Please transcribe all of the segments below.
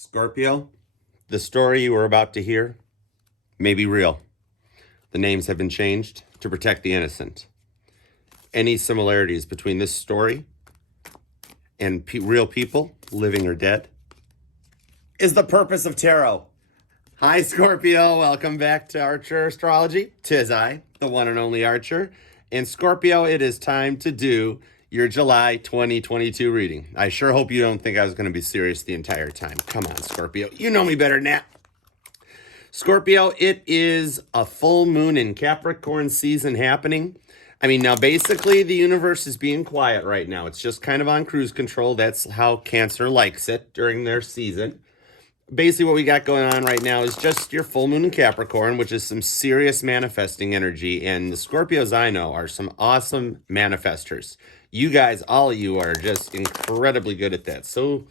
Scorpio, the story you are about to hear may be real. The names have been changed to protect the innocent. Any similarities between this story and real people, living or dead, is the purpose of tarot. Hi, Scorpio. Welcome back to Archer Astrology. 'Tis I, the one and only Archer. And Scorpio, it is time to do your July 2022 reading. I sure hope you don't think I was going to be serious the entire time. Come on, Scorpio. You know me better than that. Scorpio, it is a full moon in Capricorn season happening. I mean, now basically the universe is being quiet right now. It's just kind of on cruise control. That's how Cancer likes it during their season. Basically what we got going on right now is just your full moon in Capricorn, which is some serious manifesting energy. And the Scorpios I know are some awesome manifestors. You guys, all of you are just incredibly good at that. So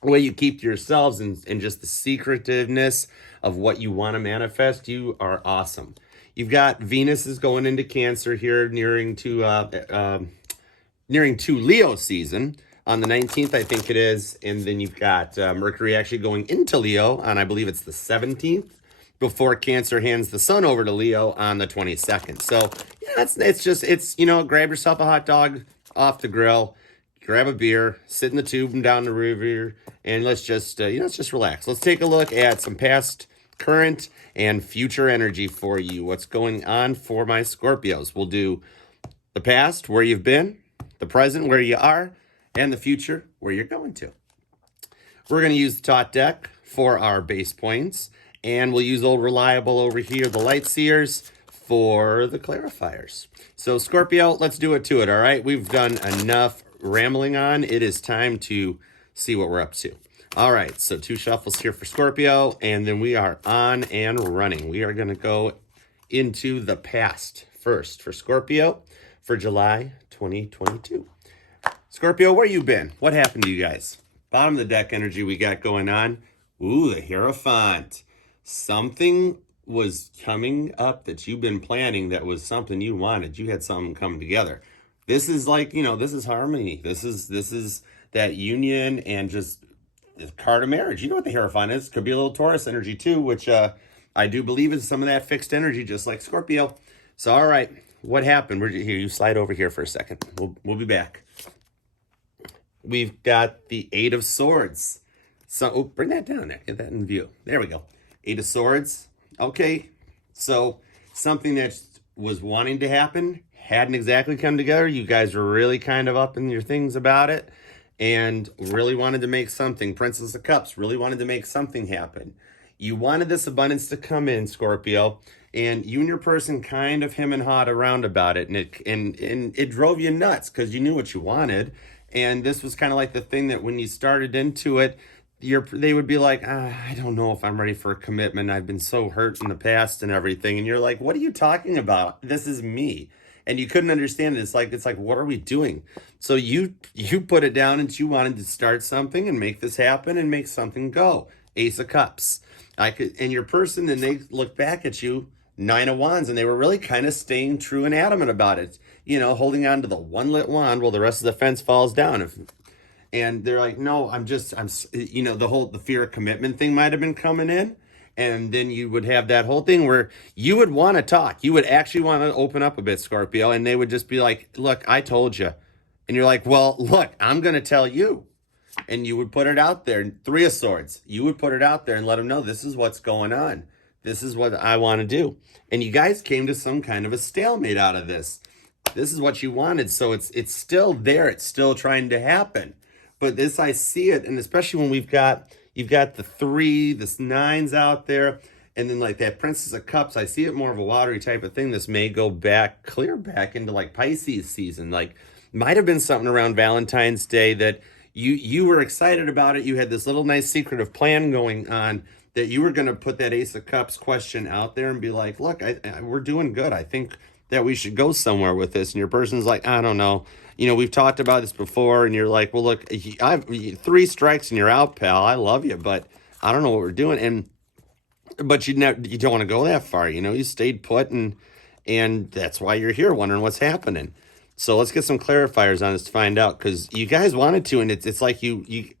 the way you keep to yourselves and just the secretiveness of what you want to manifest, you are awesome. You've got Venus is going into Cancer here, nearing to Leo season on the 19th, I think it is. And then you've got Mercury actually going into Leo on, I believe it's the 17th, before Cancer hands the sun over to Leo on the 22nd. So yeah, it's grab yourself a hot dog off the grill, grab a beer, sit in the tube and down the river, and let's just relax. Let's take a look at some past, current, and future energy for you. What's going on for my Scorpios? We'll do the past, where you've been, the present, where you are, and the future, where you're going to. We're going to use the Tot deck for our base points, and we'll use Old Reliable over here, the Light Seers, for the clarifiers. So Scorpio, let's do it to it, all right? We've done enough rambling on. It is time to see what we're up to. All right, so 2 shuffles here for Scorpio, and then we are on and running. We are going to go into the past first for Scorpio for July 2022. Scorpio, where you been? What happened to you guys? Bottom of the deck energy we got going on. Ooh, the Hierophant. Something was coming up that you've been planning that was something you wanted. You had something come together. This is like, this is harmony. This is that union and just the card of marriage. You know what the Hierophant is. Could be a little Taurus energy too, which I do believe is some of that fixed energy, just like Scorpio. So, all right, what happened? Here, you slide over here for a second. We'll be back. We've got the 8 of Swords. So, bring that down there. Get that in view. There we go. 8 of Swords. Okay, so something that was wanting to happen hadn't exactly come together. You guys were really kind of up in your things about it and really wanted to make something. Princess of Cups really wanted to make something happen. You wanted this abundance to come in, Scorpio, and you and your person kind of him and hawed around about it, and it drove you nuts because you knew what you wanted. And this was kind of like the thing that when you started into it, they would be like, I don't know if I'm ready for a commitment. I've been so hurt in the past and everything. And you're like, what are you talking about? This is me. And you couldn't understand it. It's like, what are we doing? So you put it down and you wanted to start something and make this happen and make something go. Ace of Cups. And your person, and they look back at you, 9 of Wands, and they were really kind of staying true and adamant about it. Holding on to the one lit wand while the rest of the fence falls down. And they're like, no, the fear of commitment thing might have been coming in. And then you would have that whole thing where you would want to talk. You would actually want to open up a bit, Scorpio. And they would just be like, look, I told you. And you're like, well, look, I'm going to tell you. And you would put it out there. 3 of Swords. You would put it out there and let them know this is what's going on. This is what I want to do. And you guys came to some kind of a stalemate out of this. This is what you wanted. So it's still there. It's still trying to happen. But this, I see it. And especially when you've got the 3, this 9s out there. And then like that Princess of Cups, I see it more of a watery type of thing. This may go clear back into like Pisces season. Like might have been something around Valentine's Day that you were excited about it. You had this little nice secretive plan going on that you were going to put that Ace of Cups question out there and be like, look, we're doing good. I think that we should go somewhere with this. And your person's like, I don't know. We've talked about this before. And you're like, well, look, I have 3 strikes and you're out, pal. I love you, but I don't know what we're doing. But you don't want to go that far. You stayed put and that's why you're here wondering what's happening. So let's get some clarifiers on this to find out, because you guys wanted to, and it's like you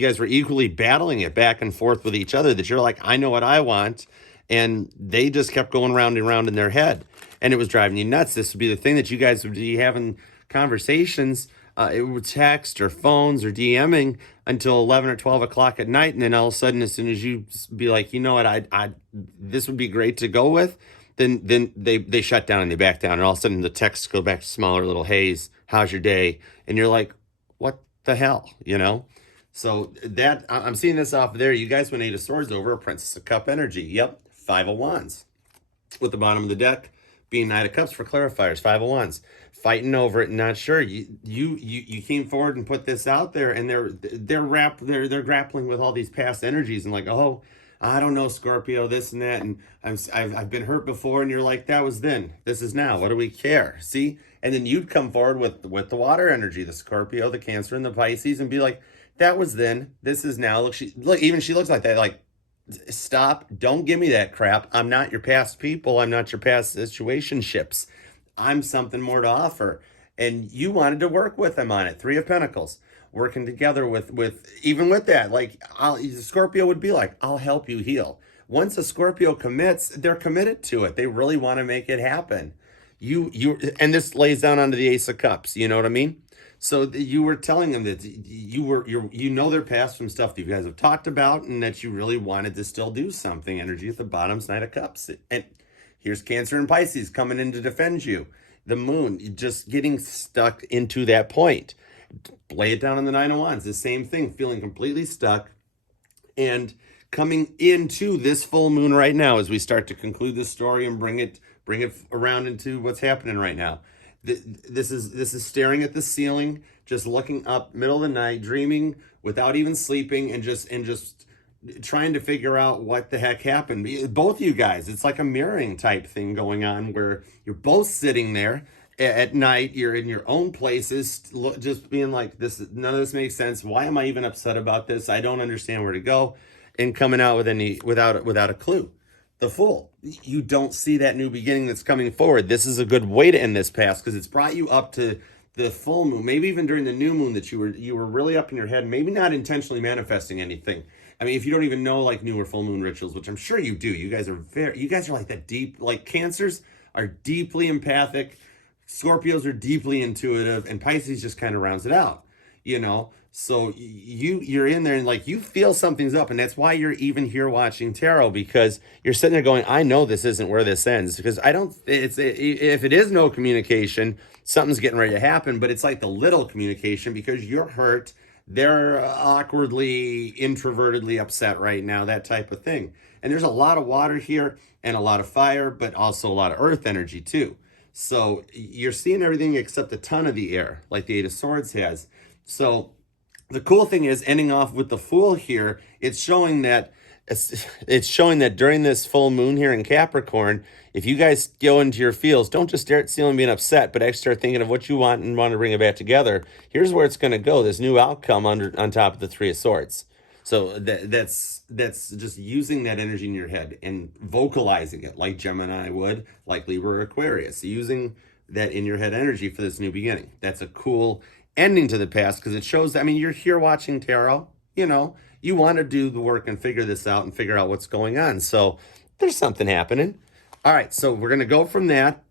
guys were equally battling it back and forth with each other, that you're like, I know what I want, and they just kept going round and round in their head, and it was driving you nuts. This would be the thing that you guys would be having conversations, it would text or phones or DMing until 11 or 12 o'clock at night, and then all of a sudden, as soon as you be like, you know what, I this would be great to go with, then they shut down and they back down, and all of a sudden the texts go back to smaller little haze. How's your day? And you're like, what the hell, you know? So that, I'm seeing this off there. You guys went 8 of Swords over a Princess of Cup energy. Yep, 5 of Wands. With the bottom of the deck being Knight of Cups for clarifiers, 5 of Wands. Fighting over it and not sure. You came forward and put this out there, and they're grappling with all these past energies and like, oh, I don't know, Scorpio, this and that, and I've been hurt before, and you're like, that was then, this is now, what do we care? See? And then you'd come forward with the water energy, the Scorpio, the Cancer, and the Pisces, and be like, that was then, this is now. Look, even she looks like that, like, stop, don't give me that crap. I'm not your past people, I'm not your past situationships. I'm something more to offer. And you wanted to work with them on it. 3 of Pentacles. Working together with even with that, like Scorpio would be like, I'll help you heal. Once a Scorpio commits, they're committed to it. They really want to make it happen. And this lays down onto the Ace of Cups. You know what I mean? So you were telling them that you know their past from stuff that you guys have talked about, and that you really wanted to still do something. Energy at the bottom's Knight of Cups, and here's Cancer and Pisces coming in to defend you. The Moon, just getting stuck into that point. Lay it down on the 9 of Wands, the same thing, feeling completely stuck, and coming into this full moon right now as we start to conclude this story and bring it around into what's happening right now. This is staring at the ceiling, just looking up, middle of the night, dreaming without even sleeping, and just trying to figure out what the heck happened. Both you guys, it's like a mirroring type thing going on, where you're both sitting there at night, you're in your own places, just being like, this, none of this makes sense. Why am I even upset about this? I don't understand where to go, and coming out without a clue. The Fool, you don't see that new beginning that's coming forward. This is a good way to end this past, because it's brought you up to the full moon, maybe even during the new moon, that you were really up in your head, maybe not intentionally manifesting anything. I mean, if you don't even know like new or full moon rituals, which I'm sure you do, you guys are like that deep, like Cancers are deeply empathic, Scorpios are deeply intuitive, and Pisces just kind of rounds it out, you know? So you're in there and like, you feel something's up, and that's why you're even here watching tarot, because you're sitting there going, I know this isn't where this ends, because if it is no communication, something's getting ready to happen, but it's like the little communication, because you're hurt, they're awkwardly, introvertedly upset right now, that type of thing. And there's a lot of water here and a lot of fire, but also a lot of earth energy too. So you're seeing everything except a ton of the air, like the 8 of Swords has. So the cool thing is, ending off with the Fool here, it's showing that during this full moon here in Capricorn, if you guys go into your feels, don't just stare at the ceiling being upset, but actually start thinking of what you want and want to bring it back together. Here's where it's going to go, this new outcome on top of the 3 of Swords. So that's just using that energy in your head and vocalizing it like Gemini would, like Libra or Aquarius, using that in your head energy for this new beginning. That's a cool ending to the past, because it shows, I mean, you're here watching tarot, you know, you want to do the work and figure this out and figure out what's going on. So there's something happening. All right, so we're going to go from that.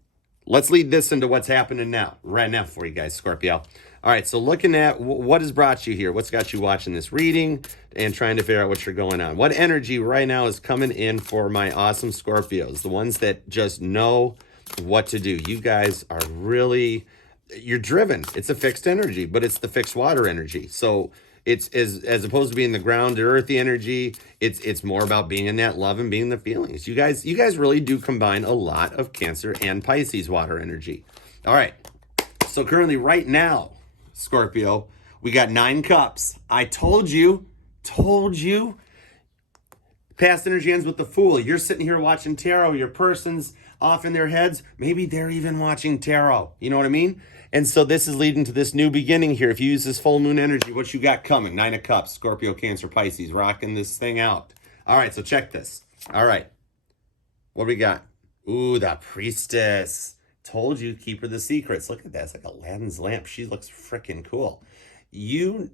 Let's lead this into what's happening now, right now for you guys, Scorpio. All right, so looking at what has brought you here, what's got you watching this reading and trying to figure out what's going on. What energy right now is coming in for my awesome Scorpios, the ones that just know what to do? You guys are really, you're driven. It's a fixed energy, but it's the fixed water energy. So it's as opposed to being the ground earthy energy, it's more about being in that love and being the feelings. You guys really do combine a lot of Cancer and Pisces water energy. All right, so currently right now, Scorpio, we got 9 cups. I told you. Past energy ends with the Fool. You're sitting here watching tarot. Your person's off in their heads. Maybe they're even watching tarot. You know what I mean? And so this is leading to this new beginning here. If you use this full moon energy, what you got coming? 9 of Cups, Scorpio, Cancer, Pisces, rocking this thing out. All right, so check this. All right, what do we got? Ooh, the Priestess. Told you, keep her the secrets. Look at that. It's like Aladdin's lamp. She looks freaking cool. You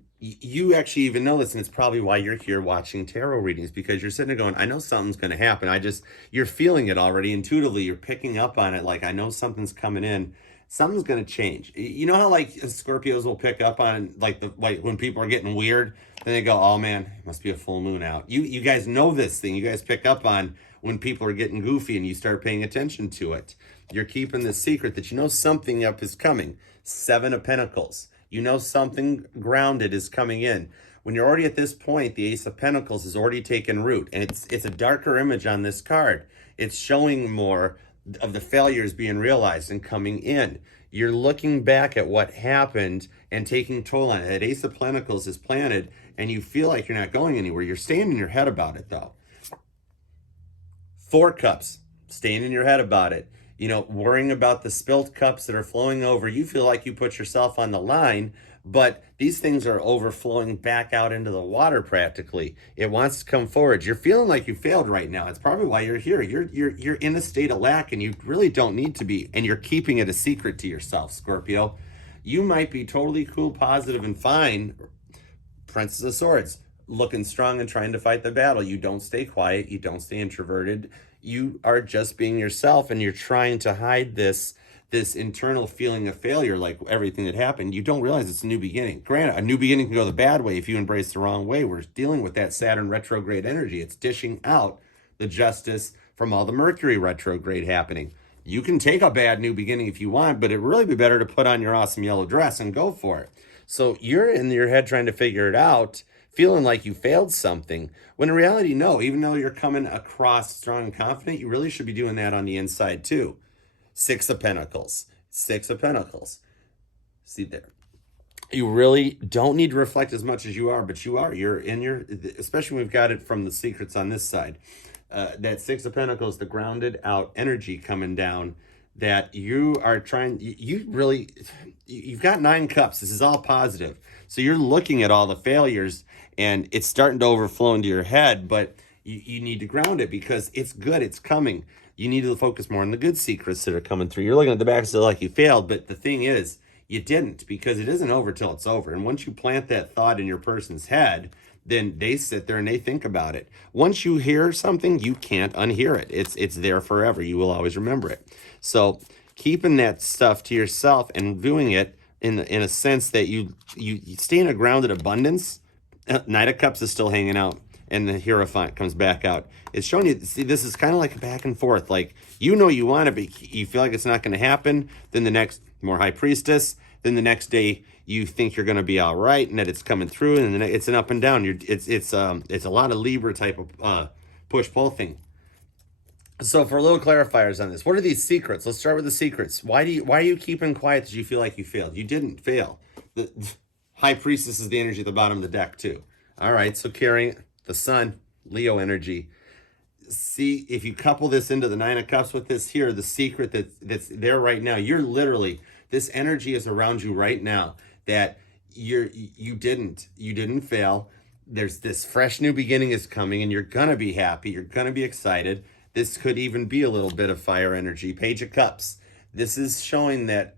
actually even know this, and it's probably why you're here watching tarot readings, because you're sitting there going, I know something's going to happen. You're feeling it already intuitively. You're picking up on it. Like, I know something's coming in. Something's going to change. You know how like Scorpios will pick up on like when people are getting weird, then they go, oh man, it must be a full moon out. You guys know this thing. You guys pick up on when people are getting goofy and you start paying attention to it. You're keeping the secret that you know something up is coming. 7 of Pentacles. You know something grounded is coming in. When you're already at this point, the Ace of Pentacles has already taken root. And it's a darker image on this card. It's showing more of the failures being realized and coming in. You're looking back at what happened and taking toll on it. That Ace of Pentacles is planted and you feel like you're not going anywhere. You're staying in your head about it though. 4 Cups, staying in your head about it. You know, worrying about the spilt cups that are flowing over. You feel like you put yourself on the line, but these things are overflowing back out into the water practically. It wants to come forward. You're feeling like you failed right now. It's probably why you're here. You're in a state of lack and you really don't need to be. And you're keeping it a secret to yourself, Scorpio. You might be totally cool, positive, and fine. Princess of Swords, looking strong and trying to fight the battle. You don't stay quiet. You don't stay introverted. You are just being yourself and you're trying to hide this internal feeling of failure, like everything that happened. You don't realize it's a new beginning. Granted, a new beginning can go the bad way if you embrace the wrong way. We're dealing with that Saturn retrograde energy. It's dishing out the justice from all the Mercury retrograde happening. You can take a bad new beginning if you want, but it'd really be better to put on your awesome yellow dress and go for it. So you're in your head trying to figure it out, feeling like you failed something, when in reality, no. Even though you're coming across strong and confident, you really should be doing that on the inside too. 6 of Pentacles. 6 of Pentacles. See there. You really don't need to reflect as much as you are, but you are. You're in your, especially when we've got it from the secrets on this side. That 6 of Pentacles, the grounded out energy coming down, that you are trying, you've got 9 cups. This is all positive. So you're looking at all the failures and it's starting to overflow into your head, but you need to ground it because it's good. It's coming. You need to focus more on the good secrets that are coming through. You're looking at the back still like you failed, but the thing is, you didn't, because it isn't over till it's over. And once you plant that thought in your person's head, then they sit there and they think about it. Once you hear something, you can't unhear it. It's there forever. You will always remember it. So keeping that stuff to yourself and doing it in a sense that you stay in a grounded abundance. Knight of Cups is still hanging out, and the Hierophant comes back out. It's showing you, see, this is kind of like a back and forth. Like, you know you want it, but you feel like it's not going to happen. Then the next, more High Priestess. Then the next day, you think you're going to be all right and that it's coming through, and then it's an up and down. It's a lot of Libra type of push-pull thing. So for little clarifiers on this, what are these secrets? Let's start with the secrets. Why are you keeping quiet that you feel like you failed? You didn't fail. The High Priestess is the energy at the bottom of the deck too. All right, so carrying the Sun, Leo energy. See, if you couple this into the 9 of Cups with this here, the secret that's there right now, you're literally, this energy is around you right now, that you didn't fail. There's this fresh new beginning is coming and you're gonna be happy, you're gonna be excited. This could even be a little bit of fire energy. Page of Cups. This is showing that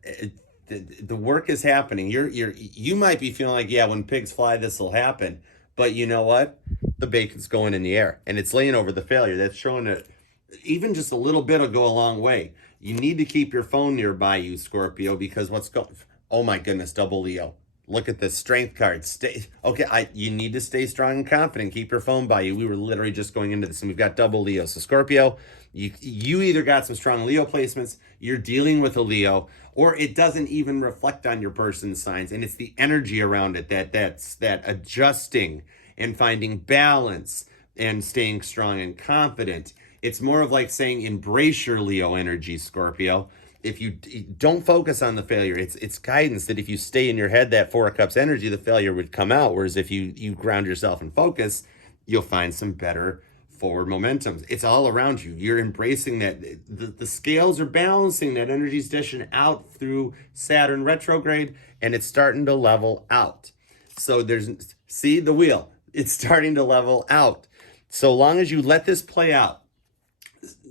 the work is happening. You might be feeling like, yeah, when pigs fly, this will happen. But you know what? The bacon's going in the air and it's laying over the failure. That's showing that even just a little bit will go a long way. You need to keep your phone nearby you, Scorpio, because what's going, oh my goodness, double Leo. Look at the strength card. You need to stay strong and confident. Keep your phone by you. We were literally just going into this and we've got double Leo. So Scorpio, you either got some strong Leo placements, you're dealing with a Leo, or it doesn't even reflect on your person's signs. And it's the energy around it that's adjusting and finding balance and staying strong and confident. It's more of like saying, embrace your Leo energy, Scorpio. If you don't focus on the failure, it's guidance that if you stay in your head, that 4 of Cups energy, the failure would come out. Whereas if you ground yourself and focus, you'll find some better forward momentum. It's all around you. You're embracing that. The scales are balancing. That energy's dishing out through Saturn retrograde, and it's starting to level out. So see the wheel. It's starting to level out. So long as you let this play out,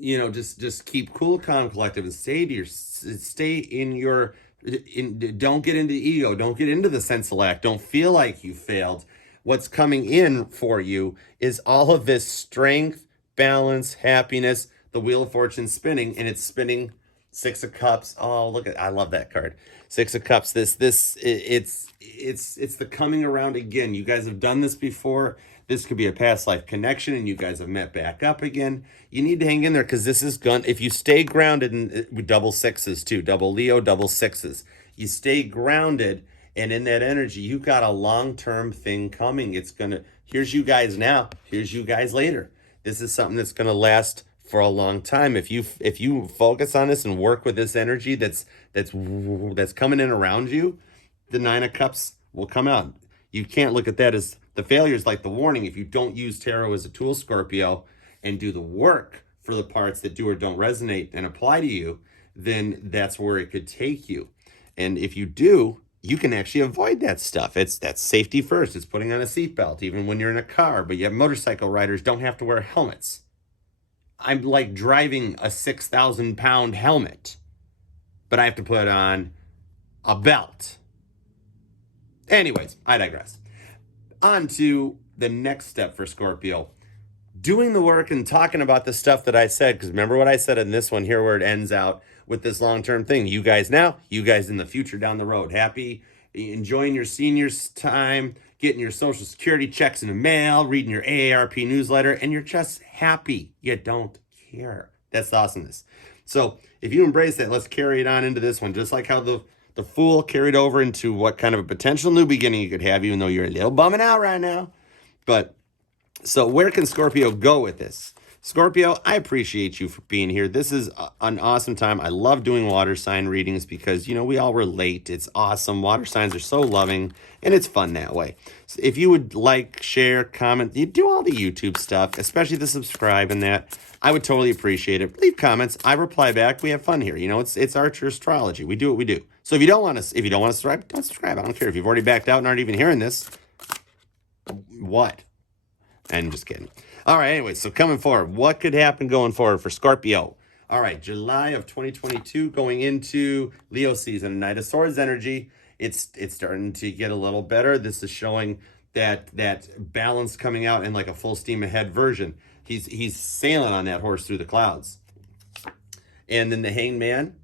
just keep cool, calm, collective, and stay in your, don't get into ego. Don't get into the sense of lack. Don't feel like you failed. What's coming in for you is all of this strength, balance, happiness, the Wheel of Fortune spinning, and it's spinning Six of Cups. Oh, look at, I love that card. Six of Cups. It's the coming around again. You guys have done this before. This could be a past life connection, and you guys have met back up again. You need to hang in there, because this is gone. If you stay grounded, and double sixes too, double Leo, double sixes, you stay grounded and in that energy, you got a long-term thing coming. It's gonna, here's you guys now, here's you guys later. This is something that's gonna last for a long time. If you focus on this and work with this energy that's coming in around you, the Nine of Cups will come out. You can't look at that as the failure, is like the warning. If you don't use tarot as a tool, Scorpio, and do the work for the parts that do or don't resonate and apply to you, then that's where it could take you. And if you do, you can actually avoid that stuff. That's safety first. It's putting on a seatbelt, even when you're in a car. But yet motorcycle riders don't have to wear helmets. I'm like driving a 6,000-pound helmet, but I have to put on a belt. Anyways, I digress. On to the next step for Scorpio. Doing the work and talking about the stuff that I said, because remember what I said in this one here where it ends out with this long-term thing. You guys now, you guys in the future down the road. Happy, enjoying your seniors time, getting your Social Security checks in the mail, reading your AARP newsletter, and you're just happy. You don't care. That's the awesomeness. So if you embrace that, let's carry it on into this one. Just like how the Fool carried over into what kind of a potential new beginning you could have, even though you're a little bumming out right now. But so where can Scorpio go with this? Scorpio, I appreciate you for being here. This is an awesome time. I love doing water sign readings because, we all relate. It's awesome. Water signs are so loving, and it's fun that way. So if you would like, share, comment, you do all the YouTube stuff, especially the subscribe and that, I would totally appreciate it. Leave comments. I reply back. We have fun here. It's Archer Astrology. We do what we do. So if you don't want to subscribe, don't subscribe. I don't care if you've already backed out and aren't even hearing this. What? I'm just kidding. All right, anyway, so coming forward, what could happen going forward for Scorpio? All right, July of 2022, going into Leo season, Knight of Swords energy. It's starting to get a little better. This is showing that balance coming out in like a full steam ahead version. He's sailing on that horse through the clouds. And then the Hanged Man,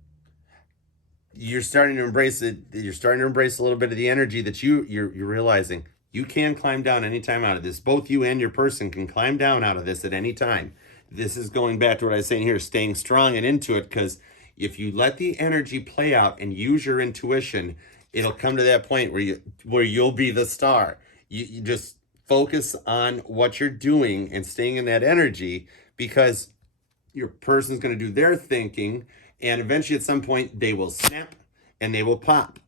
you're starting to embrace it. You're starting to embrace a little bit of the energy that you're realizing. You can climb down anytime out of this. Both you and your person can climb down out of this at any time. This is going back to what I was saying here, staying strong and into it, because if you let the energy play out and use your intuition, it'll come to that point where you'll be the star. You just focus on what you're doing and staying in that energy, because your person's going to do their thinking, and eventually at some point they will snap and they will pop.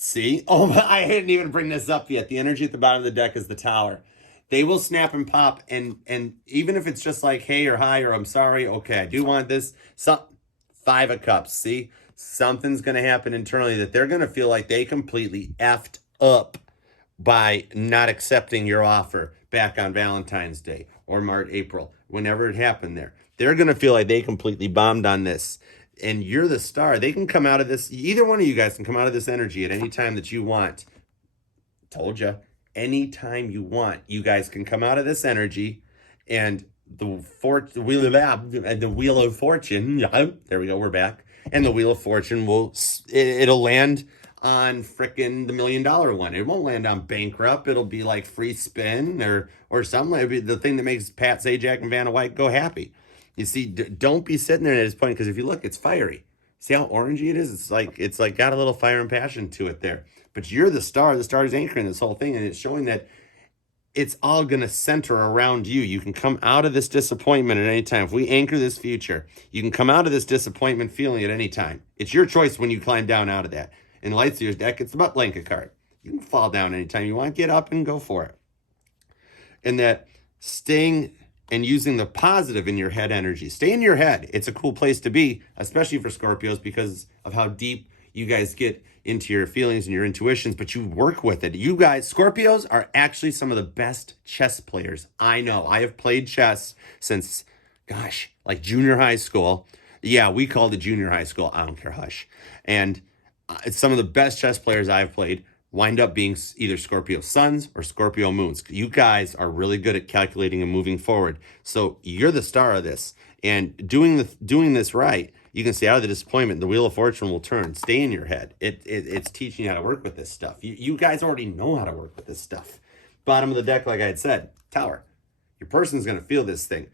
See? Oh, I didn't even bring this up yet. The energy at the bottom of the deck is the Tower. They will snap and pop, and even if it's just like, hey, or hi, or I'm sorry, okay, I do want this. Five of Cups, see? Something's going to happen internally that they're going to feel like they completely effed up by not accepting your offer back on Valentine's Day or March, April, whenever it happened there. They're going to feel like they completely bombed on this. And you're the star. They can come out of this. Either one of you guys can come out of this energy at any time that you want. Told you. Anytime you want. You guys can come out of this energy, and the Wheel of Fortune, yeah, there we go, we're back. And the Wheel of Fortune it'll land on frickin' the $1 million one. It won't land on bankrupt. It'll be like free spin or something. It'll be the thing that makes Pat Sajak and Vanna White go happy. You see, don't be sitting there at this point, because if you look, it's fiery. See how orangey it is? It's like got a little fire and passion to it there. But you're the star. The star is anchoring this whole thing, and it's showing that it's all going to center around you. You can come out of this disappointment at any time. If we anchor this future, you can come out of this disappointment feeling at any time. It's your choice when you climb down out of that. In Light Seer's deck, it's the butt blanket card. You can fall down anytime you want. Get up and go for it. And that staying and using the positive in your head energy. Stay in your head. It's a cool place to be, especially for Scorpios, because of how deep you guys get into your feelings and your intuitions, but you work with it. You guys, Scorpios, are actually some of the best chess players I know. I have played chess since gosh, like junior high school. Yeah, we called it junior high school. I don't care, hush. And some of the best chess players I've played wind up being either Scorpio suns or Scorpio moons. You guys are really good at calculating and moving forward. So you're the star of this. And doing this right, you can see out of the disappointment, the wheel of fortune will turn. Stay in your head. It's teaching you how to work with this stuff. You guys already know how to work with this stuff. Bottom of the deck, like I had said, tower. Your person's going to feel this thing.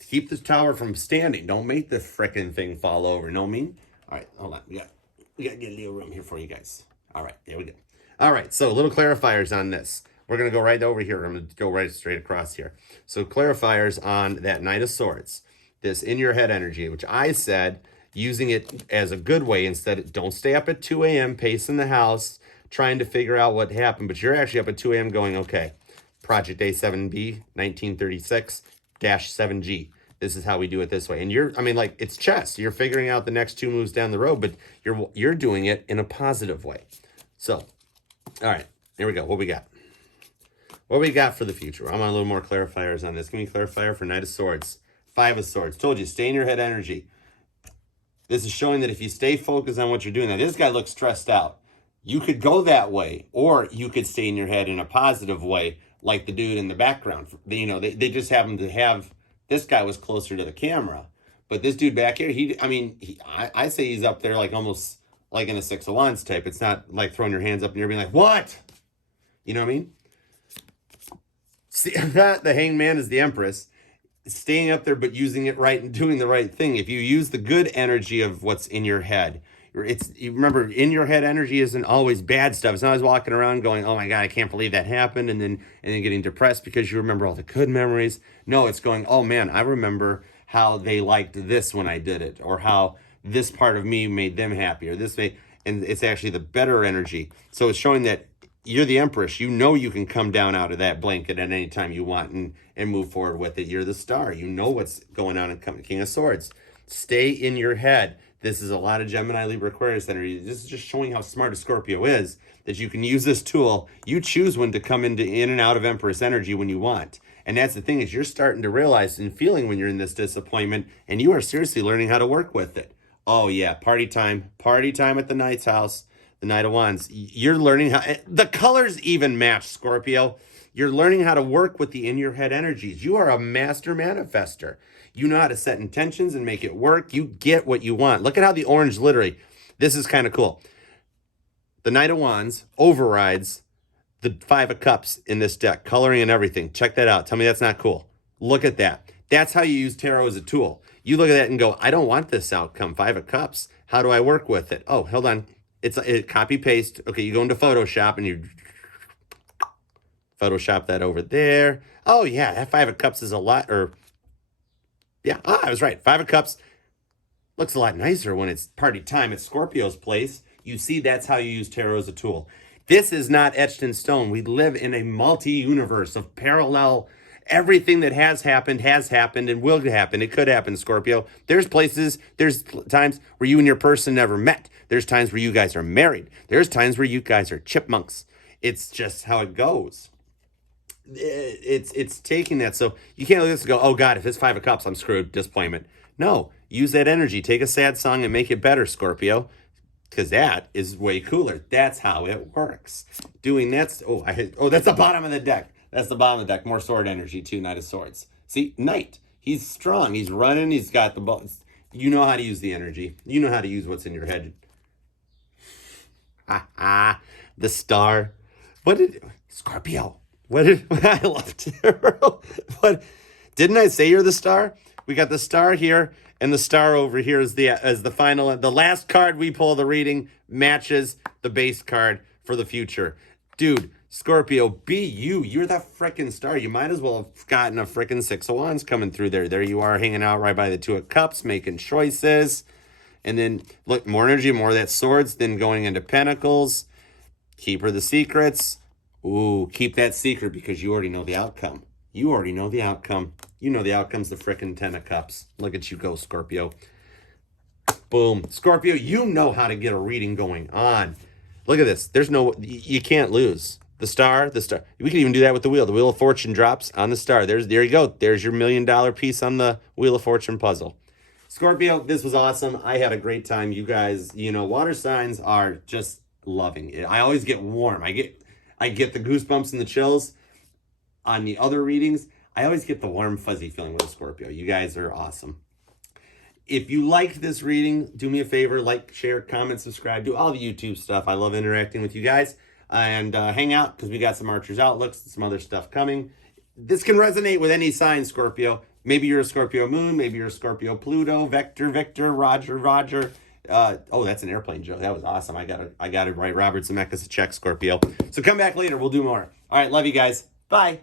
Keep the tower from standing. Don't make the frickin' thing fall over. Know what I mean? All right, hold on. We got to get a little room here for you guys. All right, there we go. All right, so little clarifiers on this. We're going to go right over here. I'm going to go right straight across here. So clarifiers on that Knight of Swords. This in your head energy, which I said, using it as a good way instead. Don't stay up at 2 a.m. pacing the house, trying to figure out what happened. But you're actually up at 2 a.m. going, okay, Project A7B, 1936-7G. This is how we do it this way. And it's chess. You're figuring out the next 2 moves down the road, but you're doing it in a positive way. So, all right, here we go. What we got? What we got for the future? I'm on a little more clarifiers on this. Give me a clarifier for Knight of Swords. 5 of Swords. Told you, stay in your head energy. This is showing that if you stay focused on what you're doing, now this guy looks stressed out. You could go that way, or you could stay in your head in a positive way, like the dude in the background. They just happen to have, this guy was closer to the camera. But this dude back here, I say he's up there like almost like in a 6 of Wands type. It's not like throwing your hands up and you're being like, what? You know what I mean? See, the Hanged Man is the Empress. Staying up there, but using it right and doing the right thing. If you use the good energy of what's in your head, you remember, in your head energy isn't always bad stuff. It's not always walking around going, oh my God, I can't believe that happened. And then getting depressed because you remember all the good memories. No, it's going, oh man, I remember how they liked this when I did it, or how this part of me made them happy, or and it's actually the better energy. So it's showing that you're the Empress. You know you can come down out of that blanket at any time you want and move forward with it. You're the star. You know what's going on and coming. King of Swords. Stay in your head. This is a lot of Gemini, Libra, Aquarius energy. This is just showing how smart a Scorpio is, that you can use this tool. You choose when to come in and out of Empress energy when you want. And that's the thing, is you're starting to realize and feeling when you're in this disappointment, and you are seriously learning how to work with it. Oh yeah, party time at the Knight's house. The Knight of Wands. You're learning how, the colors even match, Scorpio. You're learning how to work with the in your head energies. You are a master manifester. You know how to set intentions and make it work. You get what you want. Look at how the orange, literally, this is kind of cool. The Knight of Wands overrides the 5 of Cups in this deck, coloring and everything. Check that out. Tell me that's not cool. Look at that. That's how you use tarot as a tool. You look at that and go, I don't want this outcome, 5 of Cups. How do I work with it? Oh, hold on. It's a copy paste. Okay, you go into Photoshop and you Photoshop that over there. Oh yeah, that 5 of Cups is a lot, I was right. 5 of Cups looks a lot nicer when it's party time at Scorpio's place. You see, that's how you use tarot as a tool. This is not etched in stone. We live in a multi-universe of parallel. Everything that has happened and will happen. It could happen, Scorpio. There's times where you and your person never met. There's times where you guys are married. There's times where you guys are chipmunks. It's just how it goes. It's taking that. So you can't look at this and go, oh God, if it's 5 of Cups, I'm screwed. Disappointment. No, use that energy. Take a sad song and make it better, Scorpio. Because that is way cooler. That's how it works. Doing that. That's the bottom of the deck. That's the bottom of the deck. More sword energy too. Knight of Swords. See, Knight. He's strong. He's running. He's got the ball. You know how to use the energy. You know how to use what's in your head. The star. Scorpio. I love tarot. Didn't I say you're the star? We got the star here, and the star over here is the final. The last card we pull the reading matches the base card for the future. Dude, Scorpio, be you. You're the frickin' star. You might as well have gotten a frickin' 6 of Wands coming through there. There you are, hanging out right by the 2 of Cups, making choices. And then, look, more energy, more of that Swords, then going into Pentacles. Keep her the secrets. Ooh, keep that secret because you already know the outcome. You already know the outcome. You know the outcome's the frickin' 10 of Cups. Look at you go, Scorpio. Boom. Scorpio, you know how to get a reading going on. Look at this. You can't lose. The star. We can even do that with the wheel. The Wheel of Fortune drops on the star. There you go. There's your $1 million piece on the Wheel of Fortune puzzle. Scorpio, this was awesome. I had a great time. You guys, water signs are just loving it. I always get warm. I get the goosebumps and the chills on the other readings. I always get the warm, fuzzy feeling with a Scorpio. You guys are awesome. If you liked this reading, do me a favor, like, share, comment, subscribe, do all the YouTube stuff. I love interacting with you guys. And hang out, because we got some Archer's Outlooks and some other stuff coming. This can resonate with any sign, Scorpio. Maybe you're a Scorpio moon. Maybe you're a Scorpio Pluto. Victor, Roger. Oh, that's an airplane joke. That was awesome. I got to write Robert Zemeckis a check, Scorpio. So come back later. We'll do more. All right. Love you guys. Bye.